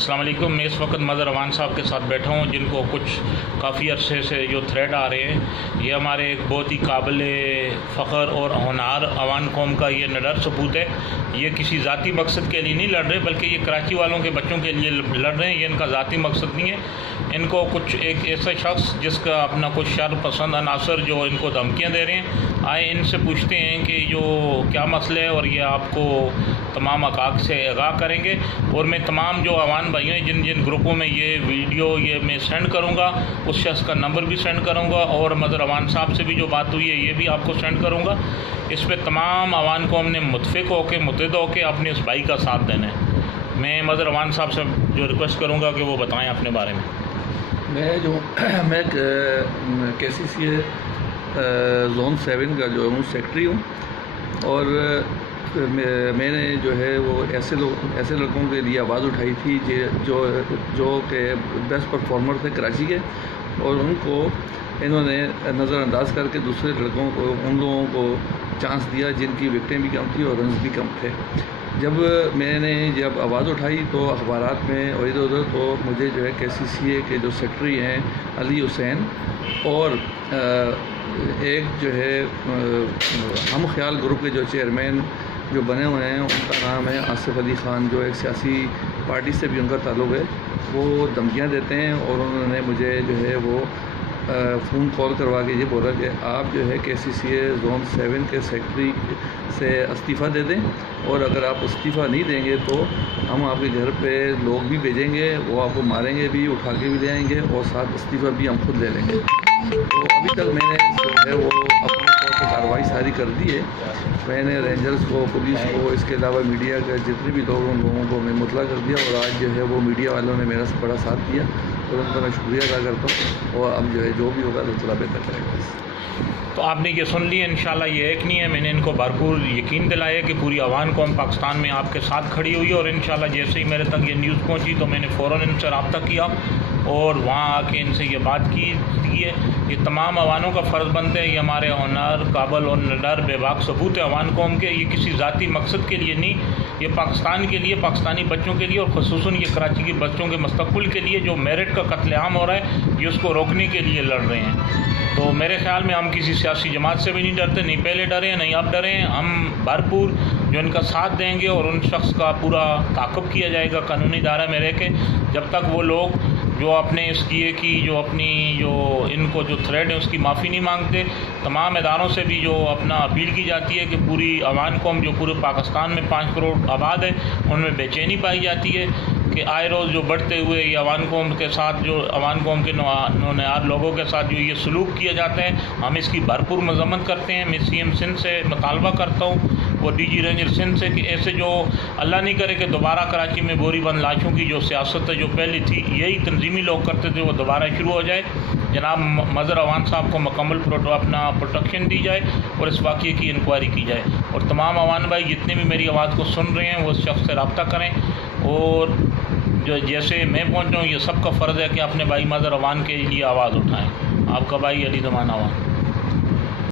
अस्सलाम वालेकुम। मैं इस वक्त मदर अवान साहब के साथ बैठा हूँ, जिनको कुछ काफ़ी अरसे से जो थ्रेड आ रहे हैं। ये हमारे एक बहुत ही काबिल फ़ख्र और होनहार अवान कौम का ये निडर सबूत है। ये किसी ज़ाती मकसद के लिए नहीं लड़ रहे, बल्कि ये कराची वालों के बच्चों के लिए लड़ रहे हैं। ये इनका ज़ाती मकसद नहीं है। इनको कुछ एक ऐसा शख्स जिसका अपना कुछ शर पसंद अनासर जो इनको धमकियाँ दे रहे हैं, आए इनसे पूछते हैं कि जो क्या मसला है, और ये आपको तमाम हक़ाक़ से आगाह करेंगे। और मैं तमाम जो अवान भाइयों हैं जिन जिन ग्रुपों में ये वीडियो ये मैं सेंड करूँगा, उस शख्स का नंबर भी सेंड करूँगा, और मदर अवान साहब से भी जो बात हुई है ये भी आपको सेंड करूँगा। इस पर तमाम अवान कौम ने मुतफ़िक़ होकर मुत्तहिद होकर अपने उस भाई का साथ देना है। मैं मदर अवान साहब से जो रिक्वेस्ट करूँगा कि वो बताएँ अपने बारे में। मैं KCCA ज़ोन 7 का जो हूँ सेक्रेटरी हूँ, और मैंने जो है वो ऐसे लड़कों के लिए आवाज़ उठाई थी जो कि बेस्ट परफॉर्मर थे कराची के, और उनको इन्होंने नज़रअंदाज करके दूसरे लड़कों को, उन लोगों को चांस दिया जिनकी विकटें भी कम थी और रन्स भी कम थे। जब आवाज़ उठाई तो अखबारात में और इधर उधर, तो मुझे जो है KCCA के जो सेक्रेटरी हैं अली हुसैन, और एक जो है हम ख्याल ग्रुप के जो चेयरमैन जो बने हुए हैं, उनका नाम है आसिफ अली ख़ान, जो एक सियासी पार्टी से भी उनका ताल्लुक़ है, वो धमकियाँ देते हैं। और उन्होंने मुझे जो है वो फ़ोन कॉल करवा के ये बोला कि आप जो है KCCA ज़ोन 7 के सेक्रेटरी से इस्तीफ़ा दे दें, और अगर आप इस्तीफ़ा नहीं देंगे तो हम आपके घर पे लोग भी भेजेंगे, वो आपको मारेंगे भी, उठा के भी ले आएंगे, और साथ इस्तीफ़ा भी हम खुद ले लेंगे। तो अभी तक मैंने जो है वो अपने तौर पर कार्रवाई सारी कर दी है। मैंने रेंजर्स को, पुलिस को, इसके अलावा मीडिया के जितने भी लोग, उन लोगों को मैं मुतला कर दिया, और आज जो है वो मीडिया वालों ने मेरा बड़ा साथ दिया, और उनका मैं शुक्रिया अदा करता हूँ। और अब जो है जो भी होगा तो थोड़ा बेहतर करेगा। तो आपने ये सुन लिया। इंशाल्लाह ये एक नहीं है, मैंने इनको भरपूर यकीन दिलाया कि पूरी अवान कौम पाकिस्तान में आपके साथ खड़ी हुई है। और इंशाल्लाह जैसे ही मेरे तक ये न्यूज़ पहुंची तो मैंने फ़ौरन इनसे रब्ता किया और वहाँ आके इनसे ये बात की है। ये तमाम अवानों का फ़र्ज़ बनता है, ये हमारे होनहार, काबिल और निडर बेबाक सबूत है अवान कौम के। ये किसी ज़ाती मकसद के लिए नहीं, ये पाकिस्तान के लिए, पाकिस्तानी बच्चों के लिए, और ख़ुसूसन ये कराची के बच्चों के मुस्तक़बिल के लिए जो मेरिट का कत्लेआम हो रहा है, ये उसको रोकने के लिए लड़ रहे हैं। तो मेरे ख़्याल में हम किसी सियासी जमात से भी नहीं डरते, नहीं पहले डरे हैं, नहीं अब डरे हैं। हम भरपूर जो इनका साथ देंगे, और उन शख्स का पूरा ताक़ब किया जाएगा कानूनी दायरे में रह के, जब तक वो लोग जो अपने इस किए की जो अपनी जो इनको जो थ्रेड है उसकी माफ़ी नहीं मांगते। तमाम इदारों से भी जो अपना अपील की जाती है कि पूरी अवान कौम जो पूरे पाकिस्तान में 5 करोड़ आबाद है, उनमें बेचैनी पाई जाती है कि आए रोज़ जो बढ़ते हुए ये अवान कौम के साथ, जो अवान कौम के नौनियार लोगों के साथ जो ये सलूक किया जाता है, हम इसकी भरपूर मज़म्मत करते हैं। मैं CM सिंध से मुतालबा करता हूँ और DG रेंजर सिंध से कि ऐसे जो अल्लाह नहीं करे कि दोबारा कराची में बोरीबंद लाशों की जो सियासत है जो पहले थी, यही तंजीमी लोग करते थे, वो दोबारा शुरू हो जाए। जनाब मदर अवान साहब को मुकम्मल अपना प्रोटेक्शन दी जाए और इस वाक़े की इंक्वायरी की जाए। और तमाम अवान भाई जितने भी मेरी आवाज़ को सुन रहे हैं वो उस शख्स से रब्ता करें, और जो जैसे मैं पहुँच रहा हूँ, ये सबका फ़र्ज़ है कि अपने भाई मदर अवान के लिए आवाज़ उठाएँ। आपका भाई अली ज़मान अवान।